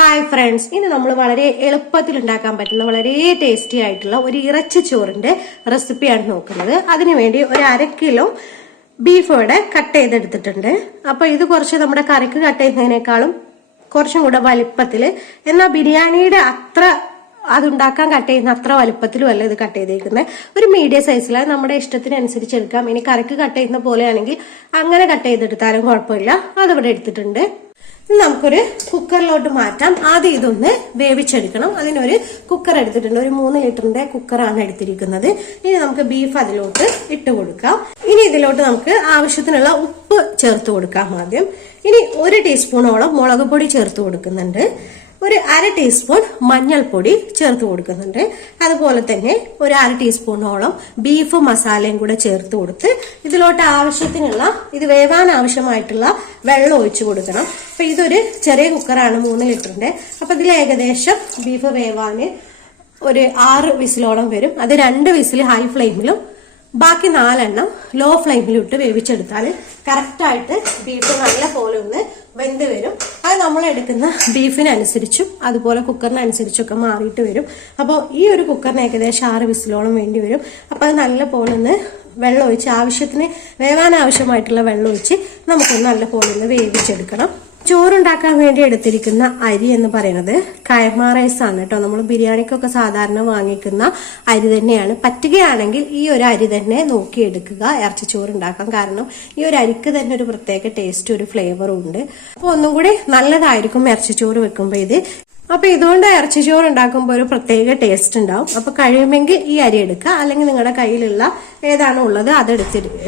Hi friends, ഇന്ന് നമ്മൾ വളരെ എളുപ്പത്തിൽ ഉണ്ടാക്കാൻ പറ്റുന്ന വളരെ ടേസ്റ്റി ആയിട്ടുള്ള ഒരു ഇറച്ചി ചോറിന്റെ റെസിപ്പിയാണ് നോക്കുന്നത്. അതിനുവേണ്ടി ഒരു 1/2 കിലോ ബീഫ് ഇവിടെ കട്ട് ചെയ്തെടുത്തിട്ടുണ്ട്. അപ്പൊ ഇത് കുറച്ച് നമ്മുടെ കറിക്ക് കട്ട് ചെയ്യുന്നതിനേക്കാളും കുറച്ചും കൂടെ വലിപ്പത്തില്, എന്നാൽ ബിരിയാണിയുടെ അത്ര അതുണ്ടാക്കാൻ കട്ട് ചെയ്യുന്ന അത്ര വലിപ്പത്തിലും അല്ല ഇത് കട്ട് ചെയ്തേക്കുന്നത്. ഒരു മീഡിയം സൈസിലാണ്, നമ്മുടെ ഇഷ്ടത്തിനനുസരിച്ച് എടുക്കാം. ഇനി കറിക്ക് കട്ട് ചെയ്യുന്ന പോലെയാണെങ്കിൽ അങ്ങനെ കട്ട് ചെയ്തെടുത്താലും കുഴപ്പമില്ല. അതിവിടെ എടുത്തിട്ടുണ്ട്. നമുക്കൊരു കുക്കറിലോട്ട് മാറ്റാം. ആദ്യം ഇതൊന്ന് വേവിച്ചെടുക്കണം. അതിനൊരു കുക്കർ എടുത്തിട്ടുണ്ട്. ഒരു 3 ലിറ്ററിന്റെ കുക്കറാണ് എടുത്തിരിക്കുന്നത്. ഇനി നമുക്ക് ബീഫ് അതിലോട്ട് ഇട്ട് കൊടുക്കാം. ഇനി ഇതിലോട്ട് നമുക്ക് ആവശ്യത്തിനുള്ള ഉപ്പ് ചേർത്ത് കൊടുക്കാം ആദ്യം. ഇനി 1 ടീസ്പൂണോളം മുളക് പൊടി ചേർത്ത് കൊടുക്കുന്നുണ്ട്. ഒരു 1/2 ടീസ്പൂൺ മഞ്ഞൾപ്പൊടി ചേർത്ത് കൊടുക്കുന്നുണ്ട്. അതുപോലെ തന്നെ ഒരു 1/2 ടീസ്പൂണോളം ബീഫ് മസാലയും കൂടെ ചേർത്ത് കൊടുത്ത് ഇതിലോട്ട് ആവശ്യത്തിനുള്ള, ഇത് വേവാൻ ആവശ്യമായിട്ടുള്ള വെള്ളം ഒഴിച്ചു കൊടുക്കണം. അപ്പൊ ഇതൊരു ചെറിയ കുക്കറാണ്, 3 ലിറ്ററിന്റെ. അപ്പൊ ഇതിൽ ഏകദേശം ബീഫ് വേവാന് ഒരു 6 വിസിലോളം വരും. അത് 2 വിസിൽ ഹൈ ഫ്ലെയിമിലും ബാക്കി 4 എണ്ണം ലോ ഫ്ലെയിമിലും ഇട്ട് വേവിച്ചെടുത്താൽ കറക്റ്റായിട്ട് ബീഫ് നല്ല പോലെ ഒന്ന് വെന്ത് വരും. അത് നമ്മൾ എടുക്കുന്ന ബീഫിനനുസരിച്ചും അതുപോലെ കുക്കറിനനുസരിച്ചൊക്കെ മാറിയിട്ട് വരും. അപ്പോൾ ഈ ഒരു കുക്കറിന് ഏകദേശം 6 വിസിലോളം വേണ്ടി വരും. അപ്പോൾ അത് നല്ല പോലെ ഒന്ന് വെള്ളം ഒഴിച്ച്, ആവശ്യത്തിന് വേവാൻ ആവശ്യമായിട്ടുള്ള വെള്ളം ഒഴിച്ച് നമുക്കൊന്ന് നല്ല പോലെ ഒന്ന് വേവിച്ചെടുക്കണം. ചോറുണ്ടാക്കാൻ വേണ്ടി എടുത്തിരിക്കുന്ന അരി എന്ന് പറയുന്നത് കൈമ റൈസ് ആണ് കേട്ടോ. നമ്മൾ ബിരിയാണിക്കൊക്കെ സാധാരണ വാങ്ങിക്കുന്ന അരി തന്നെയാണ്. പറ്റുകയാണെങ്കിൽ ഈ ഒരു അരി തന്നെ നോക്കിയെടുക്കുക ഇറച്ചിച്ചോറ് ഉണ്ടാക്കാം. കാരണം ഈ ഒരു അരിക്ക് തന്നെ ഒരു പ്രത്യേക ടേസ്റ്റ്, ഒരു ഫ്ലേവറും ഉണ്ട്. അപ്പൊ ഒന്നും കൂടി നല്ലതായിരിക്കും ഇറച്ചിച്ചോറ് വെക്കുമ്പോൾ ഇത്. അപ്പൊ ഇതുകൊണ്ട് ഇറച്ചിച്ചോറ് ഉണ്ടാക്കുമ്പോൾ ഒരു പ്രത്യേക ടേസ്റ്റ് ഉണ്ടാവും. അപ്പൊ കഴിയുമെങ്കിൽ ഈ അരി എടുക്കുക, അല്ലെങ്കിൽ നിങ്ങളുടെ കയ്യിലുള്ള ഏതാണോ ഉള്ളത്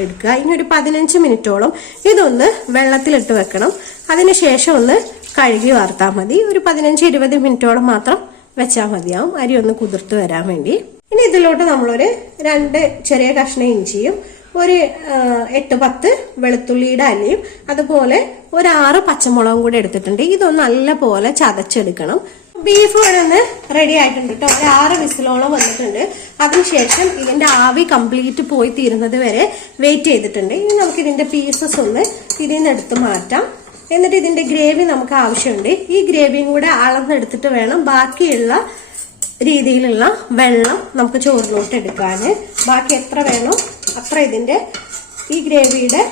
എടുക്കുക. ഇനി ഒരു 15 മിനിറ്റോളം ഇതൊന്ന് വെള്ളത്തിലിട്ട് വെക്കണം. അതിനുശേഷം ഒന്ന് കഴുകി വാർത്താൽ മതി. ഒരു 15-20 മിനിറ്റോളം മാത്രം വെച്ചാൽ മതിയാവും, അരി ഒന്ന് കുതിർത്ത് വരാൻ വേണ്ടി. ഇനി ഇതിലോട്ട് നമ്മളൊരു 2 ചെറിയ കഷ്ണം ഇഞ്ചിയും ഒരു 8-10 വെളുത്തുള്ളിയുടെ അല്ലിയും അതുപോലെ ഒരു 6 പച്ചമുളകും കൂടെ എടുത്തിട്ടുണ്ട്. ഇതൊന്ന് നല്ല പോലെ ചതച്ചെടുക്കണം. ബീഫ് ഒന്ന് റെഡി ആയിട്ടുണ്ട് കേട്ടോ. ഒരു 6 വിസിലോളം വന്നിട്ടുണ്ട്. അതിനുശേഷം ഇതിന്റെ ആവി കംപ്ലീറ്റ് പോയി തീരുന്നത് വരെ വെയിറ്റ് ചെയ്തിട്ടുണ്ട്. ഇനി നമുക്ക് ഇതിന്റെ പീസസ് ഒന്ന് ഇതിൽ നിന്ന് എടുത്ത് മാറ്റാം. എന്നിട്ട് ഇതിന്റെ ഗ്രേവി നമുക്ക് ആവശ്യമുണ്ട്. ഈ ഗ്രേവിയും കൂടെ അളന്നെടുത്തിട്ട് വേണം ബാക്കിയുള്ള രീതിയിലുള്ള വെള്ളം നമുക്ക് ചോറിലോട്ട് എടുക്കാന്. ബാക്കി എത്ര വേണോ അത്ര ഇതിന്റെ ഈ ഗ്രേവിയുടെ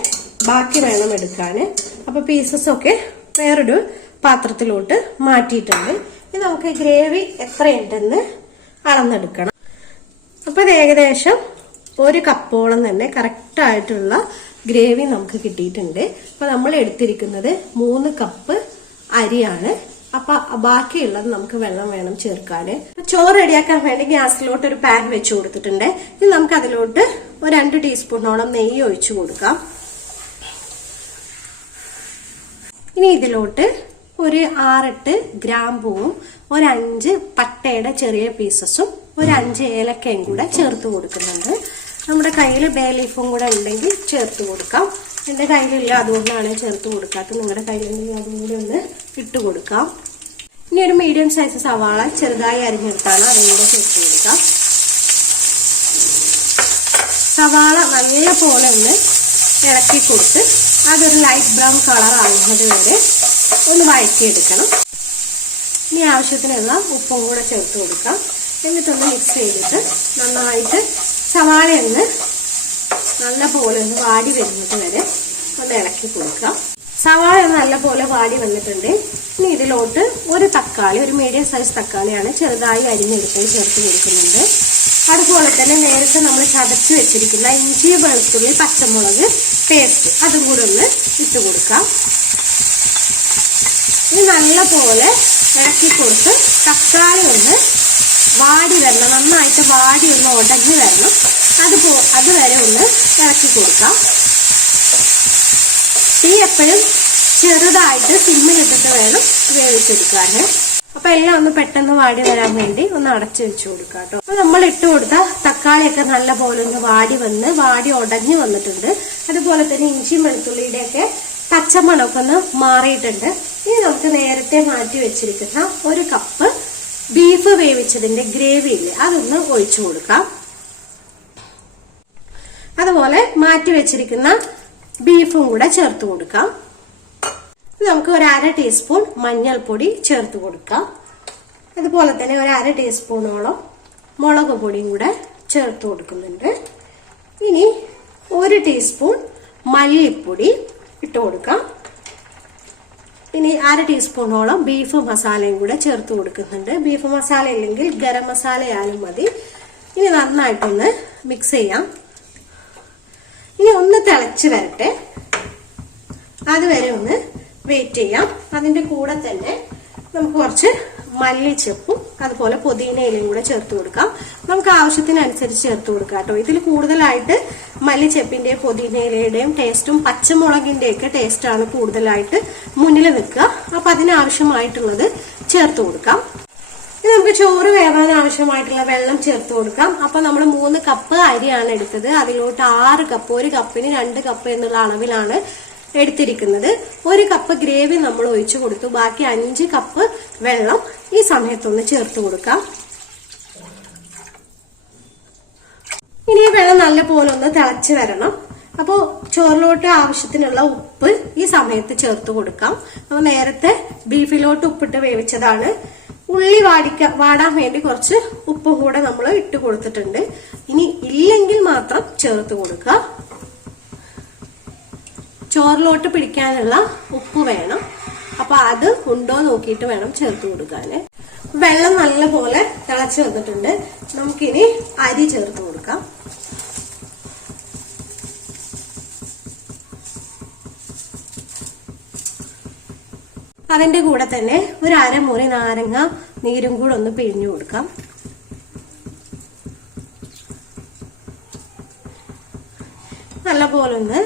ബാക്കി വേണം എടുക്കാന്. അപ്പൊ പീസസ് ഒക്കെ വേറൊരു പാത്രത്തിലോട്ട് മാറ്റിയിട്ടുണ്ട്. ഇനി നമുക്ക് ഗ്രേവി എത്രയുണ്ടെന്ന് അളന്നെടുക്കണം. അപ്പൊ ഇത് ഏകദേശം 1 കപ്പോളം തന്നെ കറക്റ്റ് ആയിട്ടുള്ള ഗ്രേവി നമുക്ക് കിട്ടിയിട്ടുണ്ട്. അപ്പൊ നമ്മൾ എടുത്തിരിക്കുന്നത് 3 കപ്പ് അരിയാണ്. അപ്പൊ ബാക്കിയുള്ളത് നമുക്ക് വെള്ളം വേണം ചേർക്കാന്. ചോറ് റെഡിയാക്കാൻ വേണ്ടി ഗ്യാസിലോട്ട് ഒരു പാൻ വെച്ച് കൊടുത്തിട്ടുണ്ട്. ഇനി നമുക്ക് അതിലോട്ട് ഒരു 2 ടീസ്പൂണോളം നെയ്യ് ഒഴിച്ചു കൊടുക്കാം. ഇനി ഇതിലോട്ട് ഒരു 6-8 ഗ്രാമ്പൂവും ഒരു 5 പട്ടയുടെ ചെറിയ പീസസും ഒരു 5 ഏലക്കയും കൂടെ ചേർത്ത് കൊടുക്കുന്നുണ്ട്. നമ്മുടെ കയ്യിൽ ബേ ലീഫും കൂടെ ഉണ്ടെങ്കിൽ ചേർത്ത് കൊടുക്കാം. എന്റെ കയ്യിലില്ല, അതുകൊണ്ടാണ് ചേർത്ത് കൊടുക്കാത്തത്. നിങ്ങളുടെ കയ്യിലുണ്ടെങ്കിൽ അതും കൂടി ഒന്ന് ഇട്ട് കൊടുക്കാം. ഇനി ഒരു മീഡിയം സൈസ് സവാള ചെറുതായി അരിഞ്ഞെടുത്താണ്, അതും കൂടെ ചേർത്ത് കൊടുക്കാം. സവാള നല്ല പോലെ ഒന്ന് ഇളക്കി കൊടുത്ത് അതൊരു ലൈറ്റ് ബ്രൗൺ കളർ ആകുന്നത് വരെ ഒന്ന് വഴറ്റിയെടുക്കണം. ഇനി ആവശ്യത്തിനുള്ള ഉപ്പും കൂടെ ചേർത്ത് കൊടുക്കാം. എന്നിട്ടൊന്ന് മിക്സ് ചെയ്തിട്ട് നന്നായിട്ട് സവാളയൊന്ന് നല്ല പോലെ ഒന്ന് വാടി വരുന്നത് വരെ ഒന്ന് ഇളക്കി കൊടുക്കാം. സവാള നല്ല പോലെ വാടി വന്നിട്ടുണ്ട്. ഇനി ഇതിലോട്ട് ഒരു തക്കാളി, ഒരു മീഡിയം സൈസ് തക്കാളിയാണ് ചെറുതായി അരിഞ്ഞെടുത്ത് ചേർത്ത് കൊടുക്കുന്നുണ്ട്. അതുപോലെ തന്നെ നേരത്തെ നമ്മൾ ചതച്ച് വെച്ചിരിക്കുന്ന ഇഞ്ചി, വെളുത്തുള്ളി, പച്ചമുളക് പേസ്റ്റ് അതും കൂടെ ഒന്ന് ഇട്ട് കൊടുക്കാം. ഇനി നല്ല പോലെ ഇളക്കി കൊടുത്ത് തക്കാളി ഒന്ന് വാടി വരണം, നന്നായിട്ട് വാടി ഒന്ന് ഉടഞ്ഞു വരണം. അതുവരെ ഒന്ന് ഇളക്കി കൊടുക്കാം. തീ എപ്പോഴും ചെറുതായിട്ട് സിമ്മിലിട്ടിട്ട് വേണം വേവിച്ചെടുക്കാന്. അപ്പൊ എല്ലാം ഒന്ന് പെട്ടെന്ന് വാടി വരാൻ വേണ്ടി ഒന്ന് അടച്ചു വെച്ചു കൊടുക്കാം കേട്ടോ. അപ്പൊ നമ്മൾ ഇട്ട് കൊടുത്ത തക്കാളിയൊക്കെ നല്ല പോലെ ഒന്ന് വാടി ഉടഞ്ഞു വന്നിട്ടുണ്ട്. അതുപോലെ തന്നെ ഇഞ്ചിയും വെളുത്തുള്ളിയുടെ ഒക്കെ പച്ചമണമൊക്കെ ഒന്ന് മാറിയിട്ടുണ്ട്. ഇനി നമുക്ക് നേരത്തെ മാറ്റി വെച്ചിരിക്കുന്ന 1 കപ്പ് ബീഫ് വേവിച്ചതിന്റെ ഗ്രേവി ഇല്ലേ, അതൊന്ന് ഒഴിച്ചു കൊടുക്കാം. അതുപോലെ മാറ്റി വെച്ചിരിക്കുന്ന ബീഫും കൂടെ ചേർത്ത് കൊടുക്കാം. നമുക്ക് ഒരു 1/2 ടീസ്പൂൺ മഞ്ഞൾപ്പൊടി ചേർത്ത് കൊടുക്കാം. അതുപോലെ തന്നെ ഒരു 1/2 ടീസ്പൂണോളം മുളക് പൊടിയും കൂടെ ചേർത്ത് കൊടുക്കുന്നുണ്ട്. ഇനി 1 ടീസ്പൂൺ മല്ലിപ്പൊടി ഇട്ട് കൊടുക്കാം. ഇനി 1/2 ടീസ്പൂണോളം ബീഫ് മസാലയും കൂടെ ചേർത്ത് കൊടുക്കുന്നുണ്ട്. ബീഫ് മസാല ഇല്ലെങ്കിൽ ഗരം മസാല ആയാലും മതി. ഇനി നന്നായിട്ടൊന്ന് മിക്സ് ചെയ്യാം. ഇനി ഒന്ന് തിളച്ച് വരട്ടെ, അതുവരെ ഒന്ന് വെയിറ്റ് ചെയ്യാം. അതിന്റെ കൂടെ തന്നെ നമുക്ക് കുറച്ച് മല്ലിച്ചെപ്പും അതുപോലെ പുതിനയിലയും കൂടെ ചേർത്ത് കൊടുക്കാം. നമുക്ക് ആവശ്യത്തിനനുസരിച്ച് ചേർത്ത് കൊടുക്കാം കേട്ടോ. ഇതിൽ കൂടുതലായിട്ട് മല്ലിച്ചെപ്പിന്റെയും പുതിനയിലയുടെയും ടേസ്റ്റും പച്ചമുളകിന്റെയൊക്കെ ടേസ്റ്റാണ് കൂടുതലായിട്ട് മുന്നിൽ നിൽക്കുക. അപ്പൊ അതിനാവശ്യമായിട്ടുള്ളത് ചേർത്ത് കൊടുക്കാം. ഇനി നമുക്ക് ചോറ് വേവാൻ ആവശ്യമായിട്ടുള്ള വെള്ളം ചേർത്ത് കൊടുക്കാം. അപ്പൊ നമ്മൾ 3 കപ്പ് അരിയാണ് എടുത്തത്. അതിലോട്ട് 6 കപ്പ്, 1 കപ്പിന് 2 കപ്പ് എന്നുള്ള അളവിലാണ് എടുത്തിരിക്കുന്നത്. 1 കപ്പ് ഗ്രേവി നമ്മൾ ഒഴിച്ചു കൊടുത്തു. ബാക്കി 5 കപ്പ് വെള്ളം ഈ സമയത്തൊന്ന് ചേർത്ത് കൊടുക്കാം. ഇനി വെള്ളം നല്ല പോലെ ഒന്ന് തിളച്ച് വരണം. അപ്പോ ചോറിലോട്ട് ആവശ്യത്തിനുള്ള ഉപ്പ് ഈ സമയത്ത് ചേർത്ത് കൊടുക്കാം. നമ്മൾ നേരത്തെ ബീഫിലോട്ട് ഉപ്പിട്ട് വേവിച്ചതാണ്. ഉള്ളി വാടാൻ വേണ്ടി കുറച്ച് ഉപ്പും കൂടെ നമ്മൾ ഇട്ട് കൊടുത്തിട്ടുണ്ട്. ഇനി ഇല്ലെങ്കിൽ മാത്രം ചേർത്ത് കൊടുക്കുക. ചോറിലോട്ട് പിടിക്കാനുള്ള ഉപ്പ് വേണം. അപ്പൊ അത് ഉണ്ടോ നോക്കിയിട്ട് വേണം ചേർത്ത് കൊടുക്കാന്. വെള്ളം നല്ലപോലെ തിളച്ച് വന്നിട്ടുണ്ട്. നമുക്കിനി അരി ചേർത്ത് കൊടുക്കാം. അതിന്റെ കൂടെ തന്നെ ഒരു 1/2 മുറി നാരങ്ങ നീരും കൂടെ ഒന്ന് പിഴിഞ്ഞു കൊടുക്കാം. നല്ലപോലെ ഒന്ന്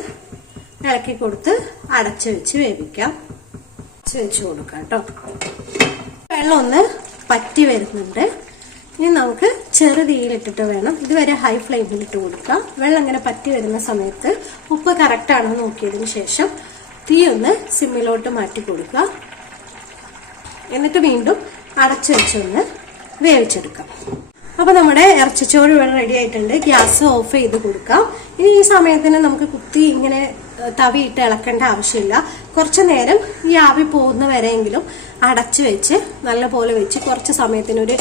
ഇളക്കി കൊടുത്ത് അടച്ചു വെച്ച് വേവിക്കാം. വെച്ച് കൊടുക്കാം കേട്ടോ. വെള്ളം ഒന്ന് പറ്റി വരുന്നുണ്ട്. ഇനി നമുക്ക് ചെറുതീയിലിട്ടിട്ട് വേണം. ഇതുവരെ ഹൈ ഫ്ലെയിമിൽ ഇട്ട് കൊടുക്കാം. വെള്ളം ഇങ്ങനെ പറ്റി വരുന്ന സമയത്ത് ഉപ്പ് കറക്റ്റ് ആണെന്ന് നോക്കിയതിന് ശേഷം തീ ഒന്ന് സിമ്മിലോട്ട് മാറ്റി കൊടുക്കുക. എന്നിട്ട് വീണ്ടും അടച്ചു വെച്ചൊന്ന് വേവിച്ചെടുക്കാം. അപ്പൊ നമ്മുടെ ഇറച്ചിച്ചോറ് ഇവിടെ റെഡി ആയിട്ടുണ്ട്. ഗ്യാസ് ഓഫ് ചെയ്ത് കൊടുക്കാം. ഇനി ഈ സമയത്തിന് നമുക്ക് കുത്തി ഇങ്ങനെ തവിയിട്ട് ഇളക്കേണ്ട ആവശ്യമില്ല. കുറച്ചു നേരം ഈ ആവി പോകുന്ന വരെയെങ്കിലും അടച്ചു വെച്ച് നല്ലപോലെ വെച്ച് കുറച്ച് സമയത്തിന് ഒരു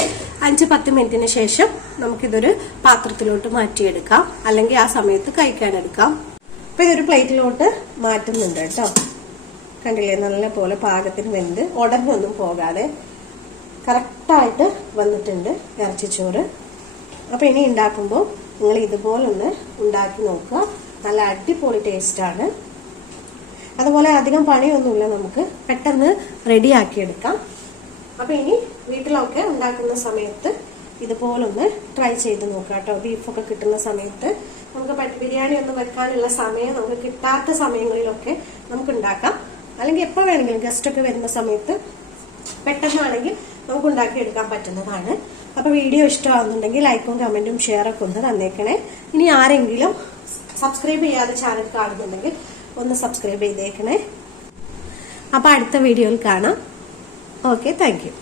5-10 മിനിറ്റിന് ശേഷം നമുക്കിതൊരു പാത്രത്തിലോട്ട് മാറ്റിയെടുക്കാം. അല്ലെങ്കിൽ ആ സമയത്ത് കഴിക്കാനെടുക്കാം. അപ്പൊ ഇതൊരു പ്ലേറ്റിലോട്ട് മാറ്റുന്നുണ്ട് കേട്ടോ. കണ്ടില്ലേ, നല്ല പോലെ പാകത്തിന് വെന്ത് ഉടനൊന്നും പോകാതെ കറക്റ്റായിട്ട് വന്നിട്ടുണ്ട് ഇറച്ചിച്ചോറ്. അപ്പൊ ഇനി ഉണ്ടാക്കുമ്പോൾ നിങ്ങൾ ഇതുപോലെ ഒന്ന് ഉണ്ടാക്കി നോക്കുക. നല്ല അടിപൊളി ടേസ്റ്റാണ്. അതുപോലെ അധികം പണിയൊന്നുമില്ല, നമുക്ക് പെട്ടെന്ന് റെഡിയാക്കി എടുക്കാം. അപ്പൊ ഇനി വീട്ടിലൊക്കെ ഉണ്ടാക്കുന്ന സമയത്ത് ഇതുപോലൊന്ന് ട്രൈ ചെയ്ത് നോക്കാം കേട്ടോ. ബീഫൊക്കെ കിട്ടുന്ന സമയത്ത് നമുക്ക് ബിരിയാണി ഒന്നും വെക്കാനുള്ള സമയം നമുക്ക് കിട്ടാത്ത സമയങ്ങളിലൊക്കെ നമുക്ക് ഉണ്ടാക്കാം. അല്ലെങ്കിൽ എപ്പോൾ വേണമെങ്കിലും ഗസ്റ്റ് ഒക്കെ വരുന്ന സമയത്ത് പെട്ടെന്നാണെങ്കിൽ നമുക്ക് ഉണ്ടാക്കി എടുക്കാൻ പറ്റുന്നതാണ്. അപ്പൊ വീഡിയോ ഇഷ്ടമാകുന്നുണ്ടെങ്കിൽ ലൈക്കും കമന്റും ഷെയറൊക്കെ ഒന്ന് തന്നേക്കണേ. ഇനി ആരെങ്കിലും സബ്സ്ക്രൈബ് ചെയ്യാതെ ചാനൽ കാണുന്നുണ്ടെങ്കിൽ ഒന്ന് സബ്സ്ക്രൈബ് ചെയ്തേക്കണേ. അപ്പൊ അടുത്ത വീഡിയോയിൽ കാണാം. Okay, thank you.